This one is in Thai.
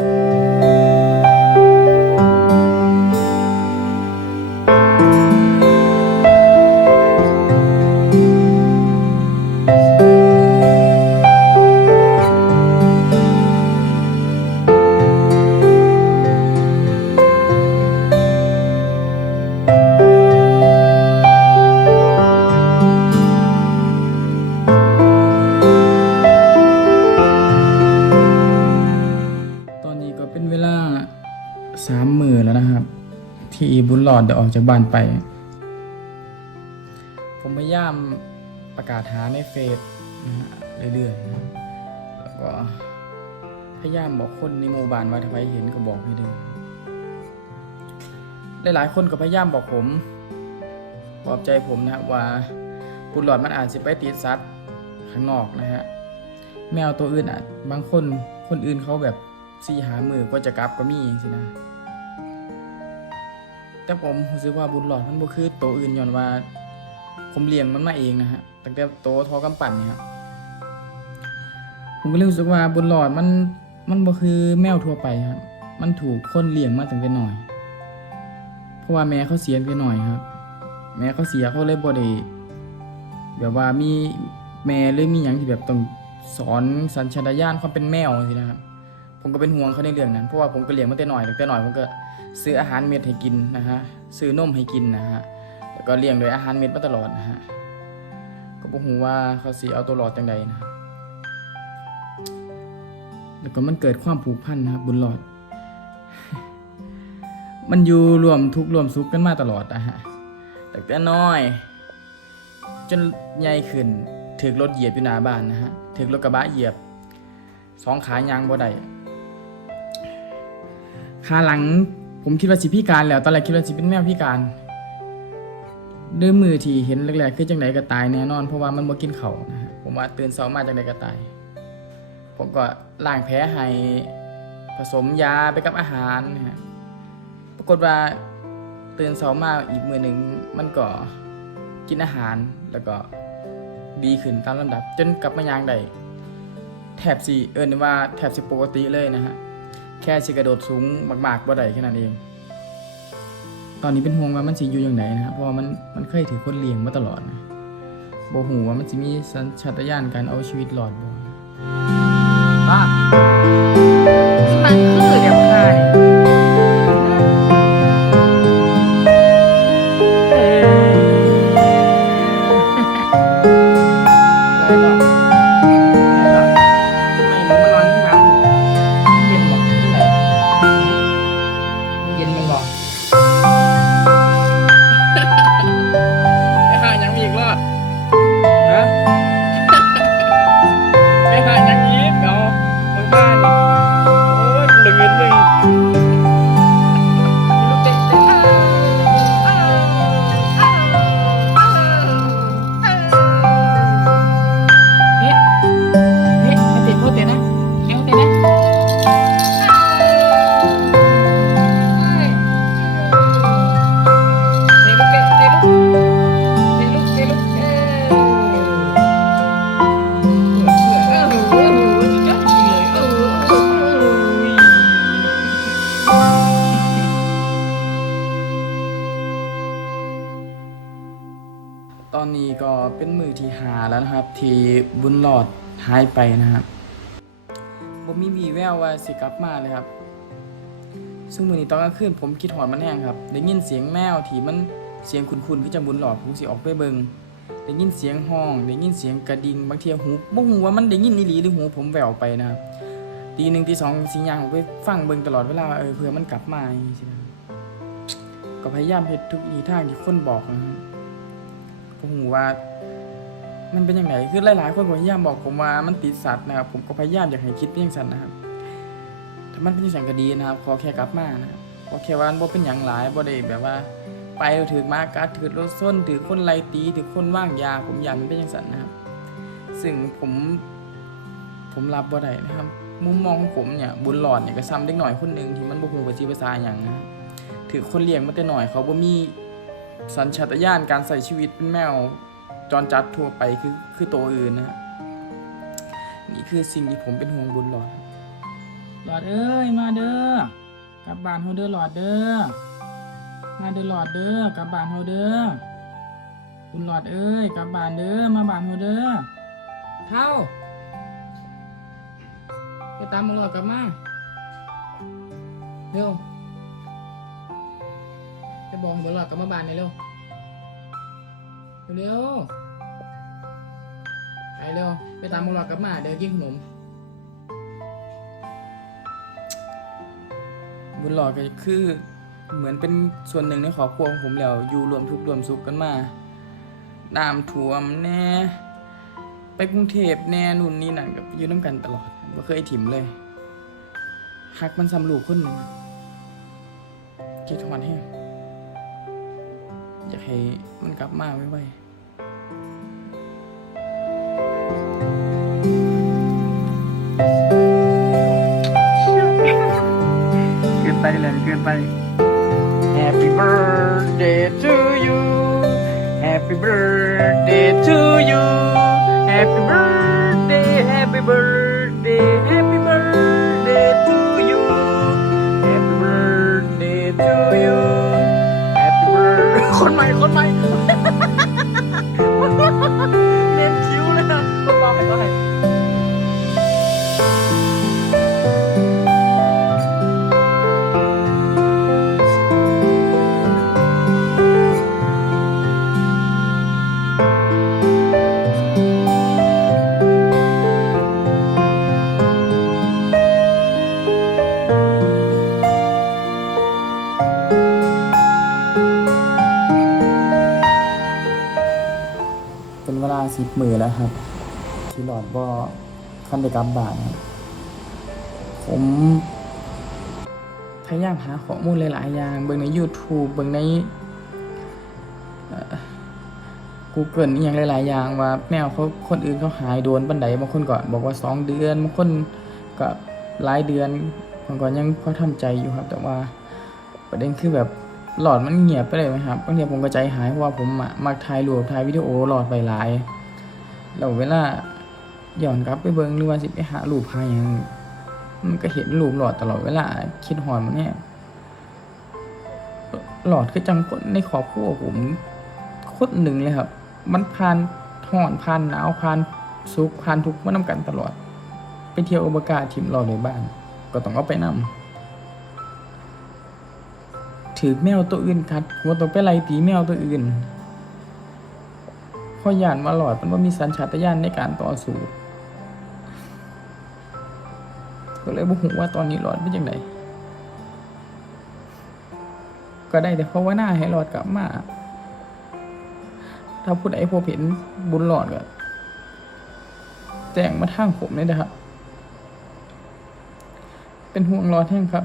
ต ที่บุญหลออกจากบ้านไป ผมพยายามประกาศหาในเฟซนะฮะเรื่อยๆนะแล้วก็พยายามบอกคนในหมู่บ้านว่าถ้าใครเห็นก็บอกให้ด้วยหลายๆคนก็พยายามบอกผมปลอบใจผมนะว่าบุหลอดมันอาจจะไปติดสัตว์ข้างนอกนะฮะแมวตัวอื่นอะ บางคนคนอื่นเขาแบบสี่หามือก็จะกลับก็มีสินะ แต่ผมรู้สึกว่าบุญหลอดมันบ่คือโตอื่นย้อนว่า ผมเลี้ยงมันมาเองนะฮะตั้งแต่โตทอกำปั่นเนี่ยครับผมก็รู้สึกว่าบุญหลอดมันมันบ่คือแมวทั่วไปครับ มันถูกคนเลี้ยงมาตั้งแต่น้อย เพราะว่าแม่เขาเสียตั้งแต่อยครับ แม่เขาเสียเขาเลยบ่ได้แบบว่ามีแม่เลยมีหยังที่แบบต้องสอนสัญชาตญาณความเป็นแมวสินะครับ ผมก็เป็นห่วงเขาในเรื่องนั้นเพราะว่าผมก็เลี้ยงมาแต่หน้อยตั้งแต่หน้อยผมก็ซื้ออาหารเม็ดให้กินนะฮะซื้อนมให้กินนะฮะแล้วก็เลี้ยงโดยอาหารเม็ดมาตลอดนะฮะก็บ่ฮู้ว่าเขาสิเอาตัวรอดจังใดนะแล้วก็มันเกิดความผูกพันนะครับบุญหลอด มันอยู่รวมทุกรวมสุขกันมาตลอดนะฮะตั้งแต่น้อย จนใหญ่ขึ้นถึกรถเหยียบอยู่หน้าบ้านนะฮะถึกรถกระบะเหยียบสองขายางบ่ได้ ขาหลัง ผมคิดว่าสิพิการแล้ว ตอนแรกคิดว่าสิเป็นแมวพิการด้วยมือที่เห็นแรกๆคือจังไดก็ตายแน่นอนเพราะว่ามันบ่กินเขานะฮะผมว่าตื่นเช้ามาจังไดก็ตาย ผมก็ล้างแผลให้ผสมยาไปกับอาหารนะฮะปรากฏว่าตื่นเช้ามาอีกมือหนึ่งมันก็กินอาหารแล้วก็ดีขึ้นตามลำดับ จนกลับมายางได้แทบสิเอิ้นว่าแทบสิปกติเลยนะฮะ แค่สิกระโดดสูงมากๆบ่ได้แค่นั้นเอง ตอนนี้เป็นห่วงว่ามันสิอยู่อย่างไหนนะครับเพราะมันมันเคยถือคนเลี้ยงมาตลอดนะบ่ฮู้ว่ามันสิมีสัญชาตญาณการเอาชีวิตหลอดบ่บ้ามันคือเดี๋ยวพา อนนี้ก็เป็นมือที่หาแล้วนะครับ ที่บุญหลอดหายไปนะครับบ่มีวีแววว่าสิกลับมาเลยครับ ซึ่งมือนี้ตอนกลางคืนผมคิดหอดมันแห้งครับ ได้ยินเสียงแมวที่มันเสียงคุ้นๆคือจังบุญหลอดผมสิออกไปเบิงได้ยินเสียงห้อง ได้ยินเสียงกระดิ่งบางทีหูบ่ฮู้ว่ามันได้ยินอีหลีหรือหูผมแววไปนะครับตีหนึ่งตีสองสิยางผมไปฟังเบิงตลอดเวลาเออเผื่อมันกลับมาอย่างนี้สินะครับก็พยายามเฮ็ดทุกวิถีทางที่คนบอกนะครับ บ่ฮู้ว่า มันเป็นยังไงคือหลายๆคนพยายามบอกผมว่ามันติดสัตว์นะครับ ผมก็พยายามอยากให้คิดเป็นอย่างนั้นนะครับถ้ามันเป็นอย่างนั้นก็ดีนะครับ ขอแค่กลับมานะครับขอแค่ว่าบ่เป็นอย่างหลายบ่ได้แบบว่า ไปแล้วถือมากัดถือรถส้นถือคนไล่ตีถือคนว่างยา ผมอยากมันเป็นอย่างนั้นนะครับ ซึ่งผม ผมรับบ่ได้นะครับ มุมมองของผมเนี่ย บุญหลอดเนี่ยก็ซ้ำเด็กหน่อยคนหนึ่งที่มันบ่ฮู้ภาษีภาษาหยังนะถือคนเลี้ยงมาแต่หน้อยเขาบ่มี สัญชาตญาณการใส่ชีวิตเป็นแมวจรจัดทั่วไปคือคือตัวอื่นนะฮะนี่คือสิ่งที่ผมเป็นห่วงบุญหลอด หลอดเอ้ยมาเด้อกลับบ้านเฮาเด้อหลอดเด้อมาเด้อหลอดเด้อกลับบ้านเฮาเด้อคุณหลอดเอ้ยกลับบ้านเด้อมาบ้านเฮาเด้อเท่าไปตามมึงหลอดกลับมาเร็ว บอกมึงหลอดกลับมาบ้านหน่อยเร็ว เร็วไปเร็ว ไปตามมึงหลอดกลับมา เดี๋ยวกินขนมบุญหลอดก็คือเหมือนเป็นส่วนหนึ่งในครอบครัวของผมแล้ว อยู่รวมทุกข์รวมสุขกันมาน้ำท่วมแน่ไปกรุงเทพแน่นู่นนี่นั่นกับอยู่น้ำกันตลอดไม่เคยถิ่มเลยหักมันสำลูกคนหนึ่งคิดทอนแห้ง อยากให้มันกลับมาไวๆเกินไปเลยเกินไป Happy birthday to you Happy birthday to you Happy birthday Happy birthday Happy birthday ที่หลอดบ่คันไดกลับบ้านครับผมพยายามหาข้อมูลหลาย ๆ อย่าง เบิ่งใน YouTube เบิ่งในเอ่อ Google อย่างหลาย ๆ อย่างว่าแนวเขาคนอื่นเขาหายโดนปันใดบางคนก็บอกว่าสองเดือนบางคนก็หลายเดือนบางคนยังพอทำใจอยู่ครับ แต่ว่าประเด็นคือแบบหลอดมันเงียบไปเลยไหมครับบางทีผมก็ใจหายเพราะว่าผมมักถ่ายรูปถ่ายวิดีโอหลอดไปหลายแล้วเวลา ย้อนกลับไปเบิ่งหรือว่าสิไปหารูปหาหยังมันก็เห็นรูปหลอดตลอดเวลาคิดหอนมันเนี่ยหลอดคือจังคนในครอบครัวผมคนหนึ่งเลยครับ มันผ่านห่อนผ่านหนาวผ่านสุขผ่านทุกข์มานำกันตลอด ไปเที่ยวอุบากาทิมรอดในบ้าน ก็ต้องเอาไปนำถือแมวตัวอื่นกัดว่าต้องไปไล่ตีแมวตัวอื่นเพราะยานมาหลอดมันว่ามีสัญชาตญาณในการต่อสู้ ก็เลยบ่ฮู้ว่าตอนนี้หลอดเป็นยังไงก็ได้แต่ภาวนาให้หลอดกลับมา ถ้าผู้ใดพบเห็นบุญหลอดก็แจ้งมาทางผมเลยนะครับ เป็นห่วงหลอดแห้งครับ